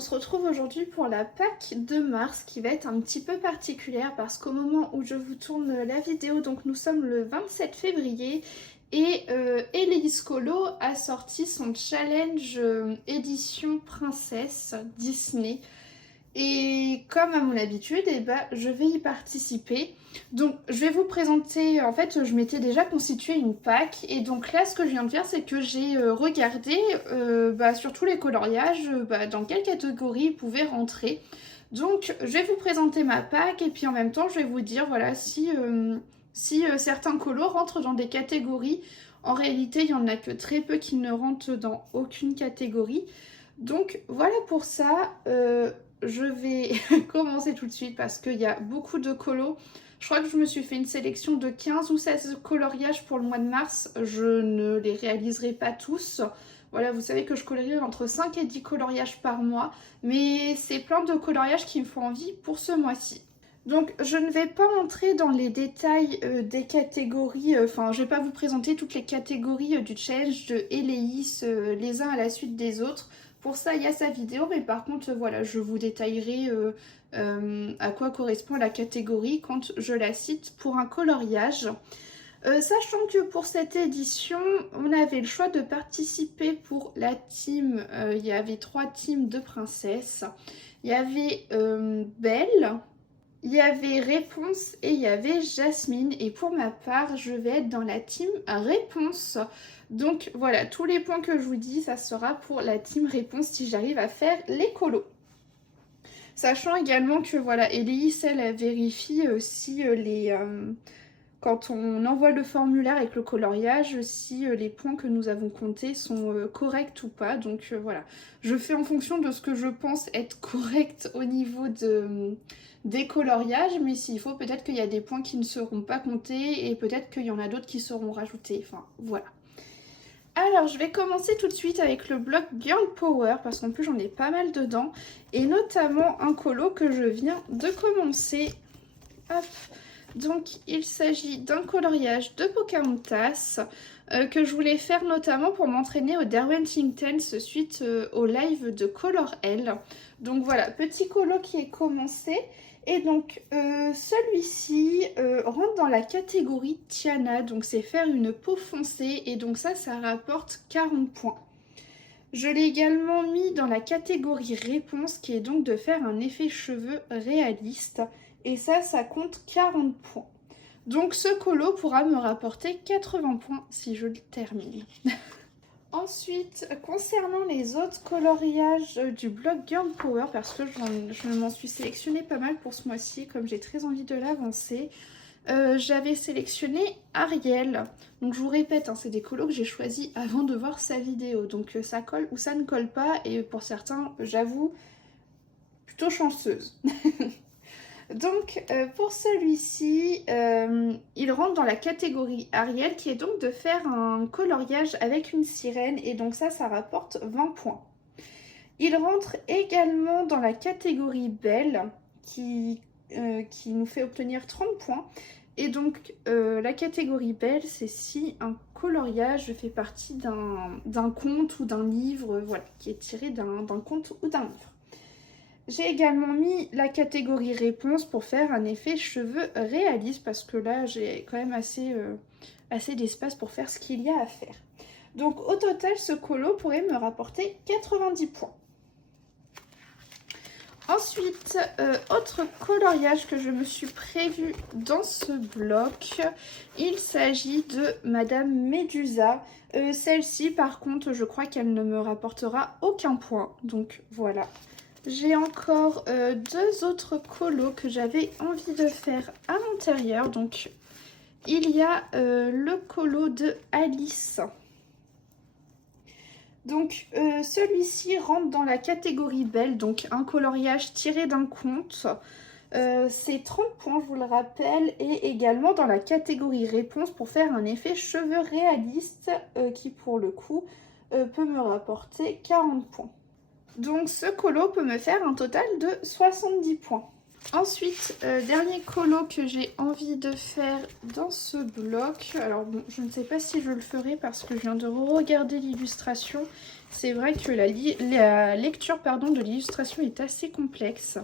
on se retrouve aujourd'hui pour la Pâques de mars qui va être un petit peu particulière parce qu'au moment où je vous tourne la vidéo, donc nous sommes le 27 février et Élise Colo a sorti son challenge édition princesse Disney. Et comme à mon habitude, je vais y participer. Donc je vais vous présenter, en fait je m'étais déjà constitué une pack et donc là ce que je viens de faire c'est que j'ai regardé sur tous les coloriages dans quelle catégorie ils pouvaient rentrer. Donc je vais vous présenter ma pack et puis en même temps je vais vous dire voilà si certains colos rentrent dans des catégories. En réalité il y en a que très peu qui ne rentrent dans aucune catégorie. Donc voilà pour ça. Je vais commencer tout de suite parce qu'il y a beaucoup de colos. Je crois que je me suis fait une sélection de 15 ou 16 coloriages pour le mois de mars. Je ne les réaliserai pas tous. Voilà, vous savez que je colorie entre 5 et 10 coloriages par mois. Mais c'est plein de coloriages qui me font envie pour ce mois-ci. Donc je ne vais pas entrer dans les détails des catégories, enfin je ne vais pas vous présenter toutes les catégories du challenge de Eleis les uns à la suite des autres. Pour ça il y a sa vidéo, mais par contre voilà, je vous détaillerai à quoi correspond la catégorie quand je la cite pour un coloriage. Sachant que pour cette édition, on avait le choix de participer pour la team, il y avait 3 teams de princesses. Il y avait Belle, il y avait Réponse et il y avait Jasmine. Et pour ma part, je vais être dans la team Réponse. Donc voilà, tous les points que je vous dis, ça sera pour la team Réponse si j'arrive à faire les colos. Sachant également que voilà, Élise, elle vérifie si quand on envoie le formulaire avec le coloriage, si les points que nous avons comptés sont corrects ou pas. Donc voilà, je fais en fonction de ce que je pense être correct au niveau des coloriages, mais s'il faut, peut-être qu'il y a des points qui ne seront pas comptés et peut-être qu'il y en a d'autres qui seront rajoutés. Enfin, voilà. Alors, je vais commencer tout de suite avec le bloc Girl Power parce qu'en plus j'en ai pas mal dedans et notamment un colo que je viens de commencer. Hop. Donc il s'agit d'un coloriage de Pocahontas que je voulais faire notamment pour m'entraîner au Derwent Intense suite au live de Color L. Donc voilà, petit colo qui est commencé. Et donc celui-ci rentre dans la catégorie Tiana, donc c'est faire une peau foncée et donc ça rapporte 40 points. Je l'ai également mis dans la catégorie réponse qui est donc de faire un effet cheveux réaliste. Et ça compte 40 points. Donc ce colo pourra me rapporter 80 points si je le termine. Ensuite, concernant les autres coloriages du bloc Girl Power, parce que je m'en suis sélectionné pas mal pour ce mois-ci, comme j'ai très envie de l'avancer, j'avais sélectionné Ariel. Donc je vous répète, hein, c'est des colos que j'ai choisis avant de voir sa vidéo. Donc ça colle ou ça ne colle pas, et pour certains, j'avoue, plutôt chanceuse. Donc pour celui-ci, il rentre dans la catégorie Ariel qui est donc de faire un coloriage avec une sirène et donc ça rapporte 20 points. Il rentre également dans la catégorie Belle qui nous fait obtenir 30 points. Et donc la catégorie Belle, c'est si un coloriage fait partie d'un conte ou d'un livre, voilà, qui est tiré d'un conte ou d'un livre. J'ai également mis la catégorie réponse pour faire un effet cheveux réaliste parce que là j'ai quand même assez d'espace pour faire ce qu'il y a à faire. Donc au total ce colo pourrait me rapporter 90 points. Ensuite, autre coloriage que je me suis prévu dans ce bloc, il s'agit de Madame Médusa. Celle-ci par contre je crois qu'elle ne me rapportera aucun point, donc voilà. J'ai encore 2 autres colos que j'avais envie de faire à l'intérieur. Donc, il y a le colo de Alice. Donc, celui-ci rentre dans la catégorie Belle, donc un coloriage tiré d'un conte. C'est 30 points, je vous le rappelle, et également dans la catégorie Réponse pour faire un effet cheveux réaliste qui, pour le coup, peut me rapporter 40 points. Donc ce colo peut me faire un total de 70 points. Ensuite, dernier colo que j'ai envie de faire dans ce bloc. Alors bon, je ne sais pas si je le ferai parce que je viens de regarder l'illustration. C'est vrai que la lecture de l'illustration est assez complexe.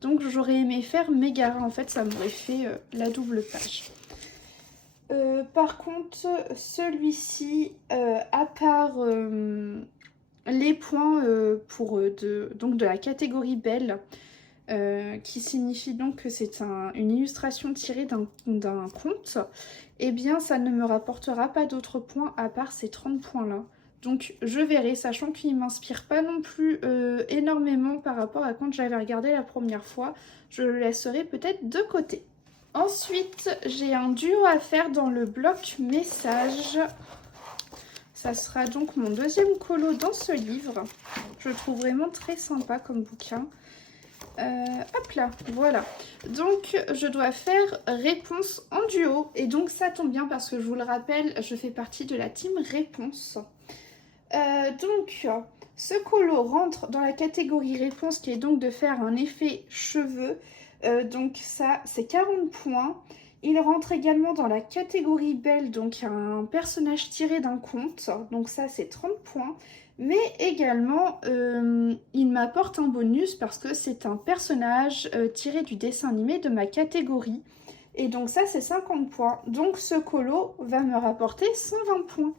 Donc j'aurais aimé faire Mégara, en fait ça m'aurait fait la double page. Par contre, celui-ci, à part les points donc de la catégorie belle, qui signifie donc que c'est une illustration tirée d'un conte, eh bien ça ne me rapportera pas d'autres points à part ces 30 points-là. Donc je verrai, sachant qu'il ne m'inspire pas non plus énormément par rapport à quand j'avais regardé la première fois, je le laisserai peut-être de côté. Ensuite, j'ai un duo à faire dans le bloc message. Ça sera donc mon deuxième colo dans ce livre. Je le trouve vraiment très sympa comme bouquin. Hop là, voilà. Donc, je dois faire réponse en duo. Et donc, ça tombe bien parce que je vous le rappelle, je fais partie de la team réponse. Donc, ce colo rentre dans la catégorie réponse qui est donc de faire un effet cheveux. Donc ça, c'est 40 points. Il rentre également dans la catégorie belle, donc un personnage tiré d'un conte. Donc ça, c'est 30 points. Mais également, il m'apporte un bonus parce que c'est un personnage tiré du dessin animé de ma catégorie. Et donc ça, c'est 50 points. Donc ce colo va me rapporter 120 points.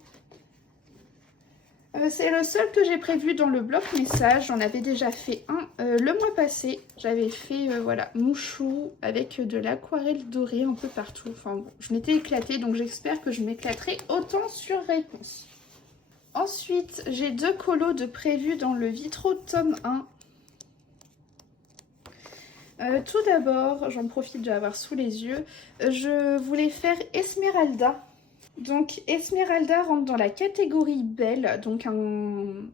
C'est le seul que j'ai prévu dans le bloc message. J'en avais déjà fait un le mois passé. J'avais fait voilà, mouchou avec de l'aquarelle dorée un peu partout. Enfin bon, je m'étais éclatée, donc j'espère que je m'éclaterai autant sur réponse. Ensuite, j'ai deux colos de prévus dans le Vitro tome 1. Tout d'abord, j'en profite de l'avoir sous les yeux, je voulais faire Esmeralda. Donc Esmeralda rentre dans la catégorie belle, donc un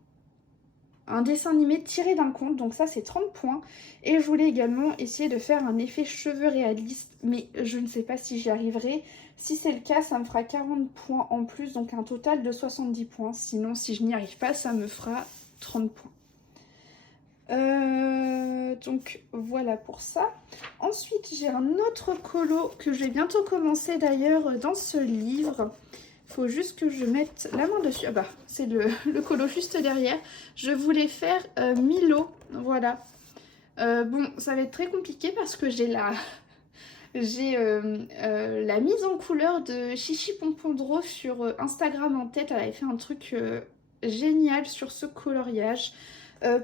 dessin animé tiré d'un conte, donc ça c'est 30 points. Et je voulais également essayer de faire un effet cheveux réaliste, mais je ne sais pas si j'y arriverai. Si c'est le cas, ça me fera 40 points en plus, donc un total de 70 points. Sinon, si je n'y arrive pas, ça me fera 30 points. Donc voilà pour ça. Ensuite, j'ai un autre colo que je vais bientôt commencer d'ailleurs dans ce livre. Il faut juste que je mette la main dessus. Ah bah, c'est le colo juste derrière. Je voulais faire Milo, voilà. Bon, ça va être très compliqué parce que j'ai la mise en couleur de Chichi Pompondro sur Instagram en tête. Elle avait fait un truc génial sur ce coloriage.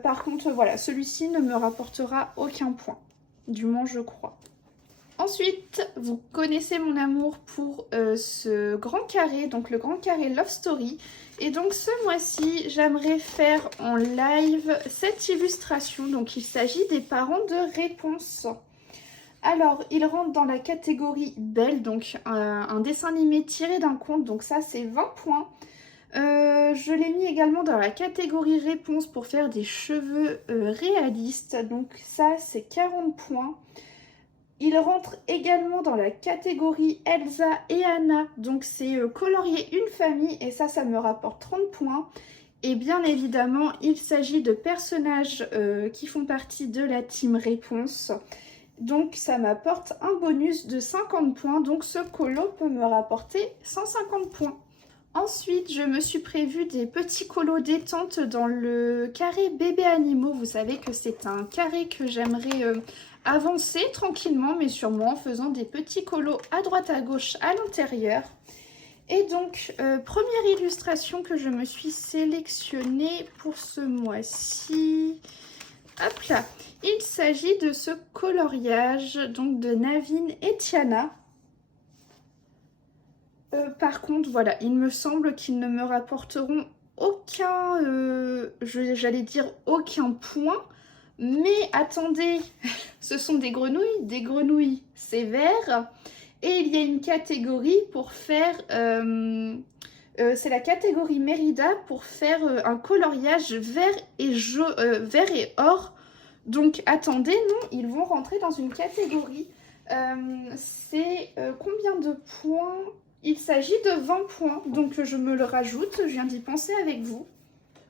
Par contre, voilà, celui-ci ne me rapportera aucun point, du moins je crois. Ensuite, vous connaissez mon amour pour ce grand carré, donc le grand carré Love Story. Et donc ce mois-ci, j'aimerais faire en live cette illustration. Donc il s'agit des parents de réponse. Alors, il rentre dans la catégorie belle, donc un dessin animé tiré d'un conte, donc ça c'est 20 points. Je l'ai mis également dans la catégorie réponse pour faire des cheveux réalistes, donc ça c'est 40 points. Il rentre également dans la catégorie Elsa et Anna, donc c'est colorier une famille et ça me rapporte 30 points. Et bien évidemment, il s'agit de personnages qui font partie de la team réponse. Donc ça m'apporte un bonus de 50 points, donc ce colo peut me rapporter 150 points. Ensuite, je me suis prévu des petits colos détente dans le carré bébé animaux. Vous savez que c'est un carré que j'aimerais avancer tranquillement, mais sûrement en faisant des petits colos à droite à gauche à l'intérieur. Et donc, première illustration que je me suis sélectionnée pour ce mois-ci. Hop là, il s'agit de ce coloriage donc de Naveen et Tiana. Par contre, voilà, il me semble qu'ils ne me rapporteront aucun, j'allais dire aucun point. Mais attendez, ce sont des grenouilles c'est vert. Et il y a une catégorie pour faire, c'est la catégorie Mérida pour faire un coloriage vert et or. Donc attendez, non, ils vont rentrer dans une catégorie. C'est combien de points? Il s'agit de 20 points, donc je me le rajoute, je viens d'y penser avec vous.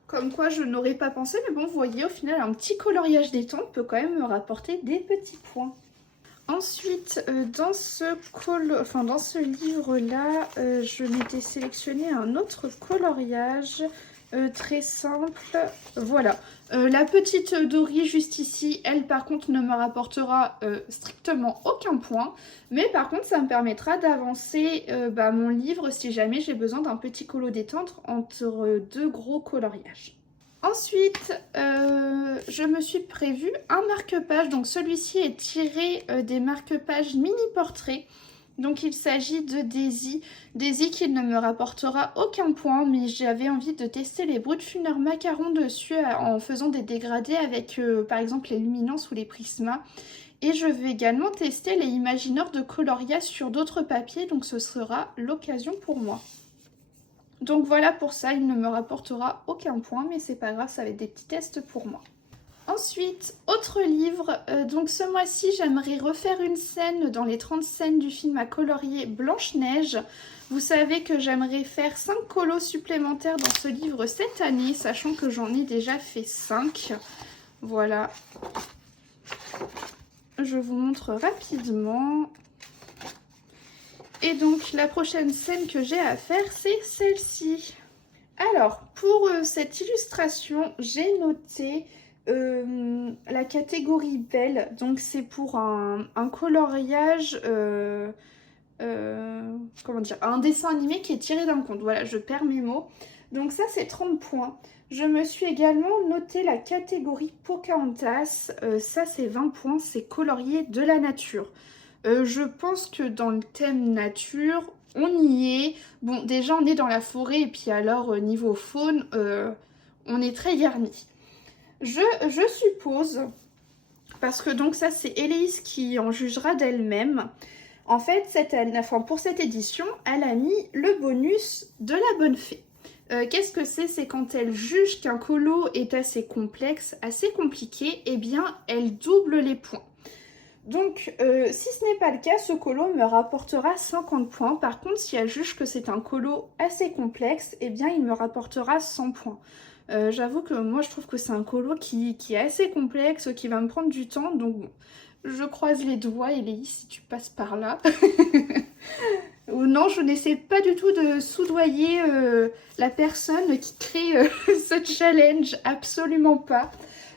Comme quoi je n'aurais pas pensé, mais bon, vous voyez, au final, un petit coloriage détente peut quand même me rapporter des petits points. Ensuite, dans dans ce livre-là, je m'étais sélectionné un autre coloriage très simple. Voilà. La petite Dory juste ici, elle par contre ne me rapportera strictement aucun point. Mais par contre, ça me permettra d'avancer mon livre si jamais j'ai besoin d'un petit colo détente entre deux gros coloriages. Ensuite, je me suis prévu un marque-page. Donc celui-ci est tiré des marque-pages mini-portraits. Donc il s'agit de Daisy. Daisy qui ne me rapportera aucun point, mais j'avais envie de tester les Brutfuner macarons dessus en faisant des dégradés avec par exemple les luminances ou les prismas. Et je vais également tester les Imagineurs de Coloria sur d'autres papiers, donc ce sera l'occasion pour moi. Donc voilà pour ça, il ne me rapportera aucun point, mais c'est pas grave, ça va être des petits tests pour moi. Ensuite, autre livre, donc ce mois-ci j'aimerais refaire une scène dans les 30 scènes du film à colorier Blanche-Neige. Vous savez que j'aimerais faire 5 colos supplémentaires dans ce livre cette année, sachant que j'en ai déjà fait 5. Voilà. Je vous montre rapidement. Et donc la prochaine scène que j'ai à faire, c'est celle-ci. Alors, pour cette illustration, j'ai noté la catégorie belle. Donc c'est pour un coloriage, comment dire, un dessin animé qui est tiré d'un conte. Voilà, je perds mes mots. Donc ça, c'est 30 points. Je me suis également noté la catégorie Pocahontas. Ça, c'est 20 points. C'est colorié de la nature. Je pense que dans le thème nature, on y est. Bon, déjà, on est dans la forêt, et puis alors, niveau faune, on est très garni. Je suppose, parce que donc ça, c'est Héloïse qui en jugera d'elle-même. En fait, pour cette édition, elle a mis le bonus de la bonne fée. Qu'est-ce que c'est? C'est quand elle juge qu'un colo est assez complexe, assez compliqué, eh bien, elle double les points. Donc, si ce n'est pas le cas, ce colo me rapportera 50 points. Par contre, si elle juge que c'est un colo assez complexe, eh bien, il me rapportera 100 points. J'avoue que moi, je trouve que c'est un colo qui est assez complexe, qui va me prendre du temps. Donc, bon, je croise les doigts, Héloïse, si tu passes par là. Ou non, je n'essaie pas du tout de soudoyer la personne qui crée ce challenge. Absolument pas.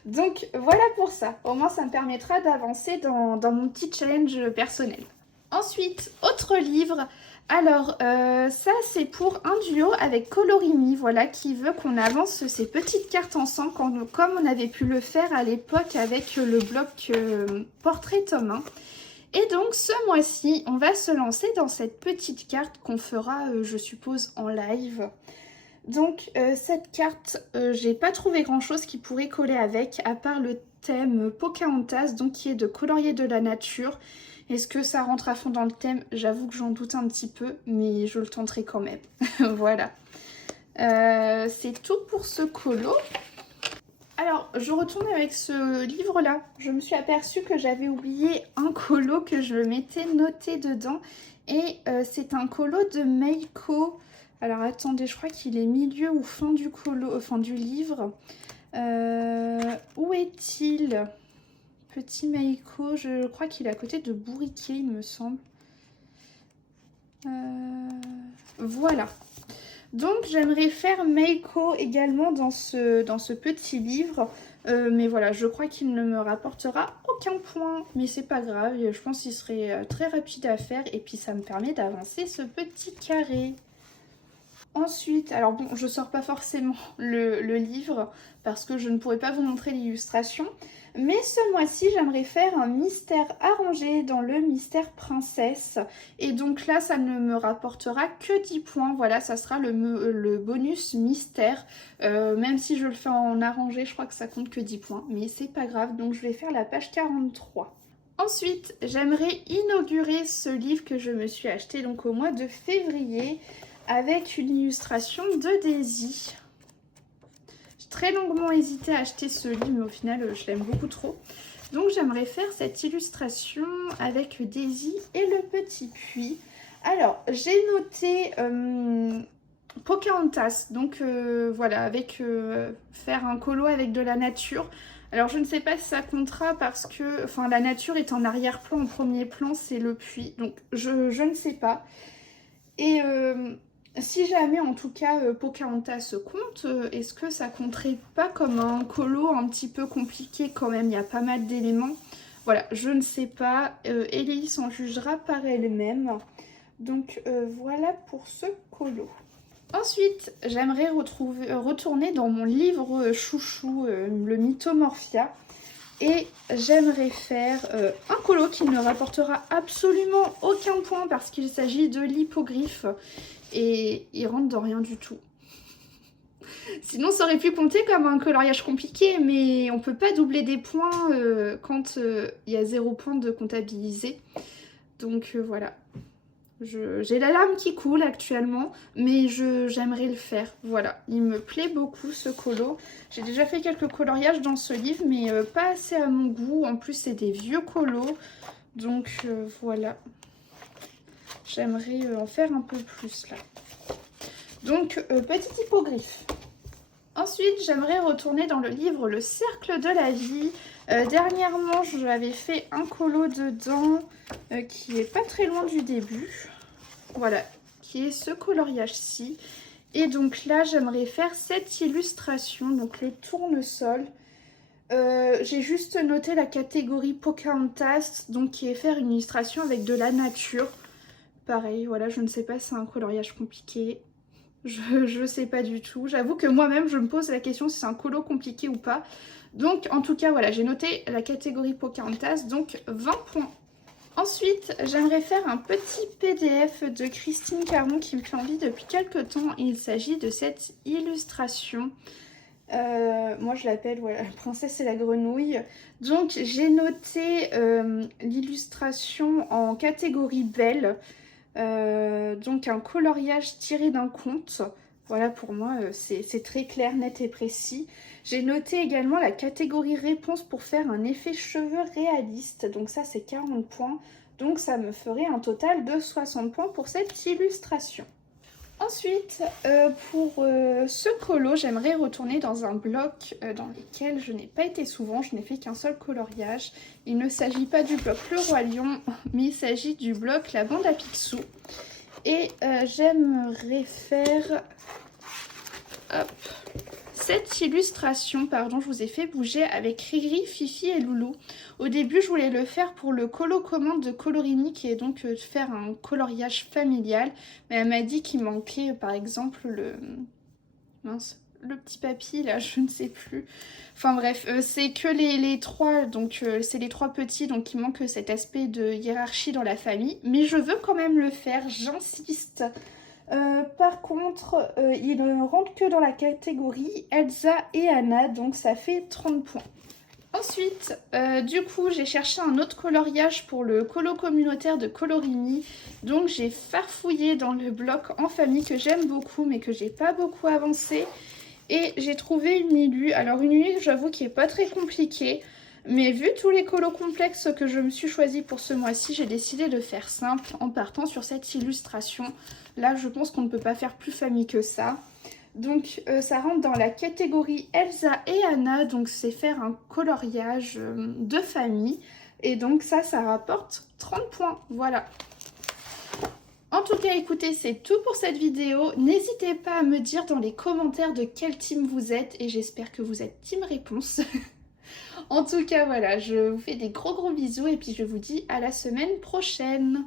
Donc voilà pour ça, au moins ça me permettra d'avancer dans mon petit challenge personnel. Ensuite, autre livre, alors ça c'est pour un duo avec Colorimi, voilà, qui veut qu'on avance ces petites cartes ensemble comme on avait pu le faire à l'époque avec le bloc Portrait tome 1. Et donc ce mois-ci, on va se lancer dans cette petite carte qu'on fera, je suppose, en live. Donc cette carte, j'ai pas trouvé grand chose qui pourrait coller avec, à part le thème Pocahontas, donc qui est de colorier de la nature. Est-ce que ça rentre à fond dans le thème? J'avoue que j'en doute un petit peu, mais je le tenterai quand même. Voilà. C'est tout pour ce colo. Alors, je retourne avec ce livre-là. Je me suis aperçue que j'avais oublié un colo que je m'étais noté dedans. Et c'est un colo de Meiko. Alors attendez, je crois qu'il est milieu ou fin du colo, fin du livre. Où est-il? Petit Meiko, je crois qu'il est à côté de Bourriquet, il me semble. Voilà. Donc j'aimerais faire Meiko également dans ce petit livre. Mais voilà, je crois qu'il ne me rapportera aucun point. Mais c'est pas grave, je pense qu'il serait très rapide à faire. Et puis ça me permet d'avancer ce petit carré. Ensuite, alors bon, je sors pas forcément le livre parce que je ne pourrais pas vous montrer l'illustration. Mais ce mois-ci, j'aimerais faire un mystère arrangé dans le mystère princesse. Et donc là, ça ne me rapportera que 10 points. Voilà, ça sera le bonus mystère. Même si je le fais en arrangé, je crois que ça compte que 10 points. Mais c'est pas grave, donc je vais faire la page 43. Ensuite, j'aimerais inaugurer ce livre que je me suis acheté donc au mois de février, avec une illustration de Daisy. J'ai très longuement hésité à acheter ce livre, mais au final, je l'aime beaucoup trop. Donc, j'aimerais faire cette illustration avec Daisy et le petit puits. Alors, j'ai noté Pocahontas. Donc, voilà, faire un colo avec de la nature. Alors je ne sais pas si ça comptera parce que enfin, la nature est en arrière-plan, en premier plan c'est le puits, donc je ne sais pas. Et si jamais en tout cas Pocahontas compte, est-ce que ça compterait pas comme un colo un petit peu compliqué quand même? Il y a pas mal d'éléments. Voilà, je ne sais pas. Ellie s'en jugera par elle-même. Donc voilà pour ce colo. Ensuite, j'aimerais retourner dans mon livre chouchou, le Mythomorphia. Et j'aimerais faire un colo qui ne rapportera absolument aucun point parce qu'il s'agit de l'hippogriffe. Et il rentre dans rien du tout. Sinon, ça aurait pu compter comme un coloriage compliqué, mais on peut pas doubler des points quand il y a 0 point de comptabilisé. Donc voilà. J'ai la larme qui coule actuellement, mais j'aimerais le faire. Voilà, il me plaît beaucoup ce colo. J'ai déjà fait quelques coloriages dans ce livre, mais pas assez à mon goût. En plus, c'est des vieux colos. Donc voilà. J'aimerais en faire un peu plus là. Donc, petit hippogriffe. Ensuite, j'aimerais retourner dans le livre Le Cercle de la Vie. Dernièrement, j'avais fait un colo dedans qui est pas très loin du début. Voilà, qui est ce coloriage-ci. Et donc là, j'aimerais faire cette illustration, donc le tournesol. J'ai juste noté la catégorie Pocahontas, donc qui est faire une illustration avec de la nature. Pareil, voilà, je ne sais pas si c'est un coloriage compliqué. Je sais pas du tout. J'avoue que moi-même, je me pose la question si c'est un colo compliqué ou pas. Donc, en tout cas, voilà, j'ai noté la catégorie Pocahontas, donc 20 points. Ensuite, j'aimerais faire un petit PDF de Christine Caron qui me fait envie depuis quelques temps. Et il s'agit de cette illustration. Moi, je l'appelle, voilà, la princesse et la grenouille. Donc, j'ai noté l'illustration en catégorie belle. Donc un coloriage tiré d'un conte. Voilà, pour moi, c'est très clair, net et précis. J'ai noté également la catégorie réponse pour faire un effet cheveux réaliste. Donc ça, c'est 40 points. Donc ça me ferait un total de 60 points pour cette illustration. Ensuite, pour ce colo, j'aimerais retourner dans un bloc dans lequel je n'ai pas été souvent, je n'ai fait qu'un seul coloriage. Il ne s'agit pas du bloc Le Roi Lion, mais il s'agit du bloc La Bande à Picsou. Et j'aimerais faire cette illustration, pardon, je vous ai fait bouger avec Riri, Fifi et Loulou. Au début, je voulais le faire pour le colo commande de Colorini, qui est donc faire un coloriage familial. Mais elle m'a dit qu'il manquait, par exemple, le petit papy, là, je ne sais plus. Enfin bref, c'est que les trois, donc c'est les trois petits, donc il manque cet aspect de hiérarchie dans la famille. Mais je veux quand même le faire, j'insiste. Par contre, il ne rentre que dans la catégorie Elsa et Anna, donc ça fait 30 points. Ensuite, du coup, j'ai cherché un autre coloriage pour le colo communautaire de Colorini. Donc j'ai farfouillé dans le bloc en famille que j'aime beaucoup, mais que j'ai pas beaucoup avancé. Et j'ai trouvé une Ilu. Alors une Ilu, j'avoue, qui est pas très compliquée. Mais vu tous les colos complexes que je me suis choisi pour ce mois-ci, j'ai décidé de faire simple en partant sur cette illustration. Là, je pense qu'on ne peut pas faire plus famille que ça. Donc, ça rentre dans la catégorie Elsa et Anna. Donc, c'est faire un coloriage de famille. Et donc, ça rapporte 30 points. Voilà. En tout cas, écoutez, c'est tout pour cette vidéo. N'hésitez pas à me dire dans les commentaires de quel team vous êtes. Et j'espère que vous êtes team réponse. En tout cas, voilà, je vous fais des gros bisous et puis je vous dis à la semaine prochaine.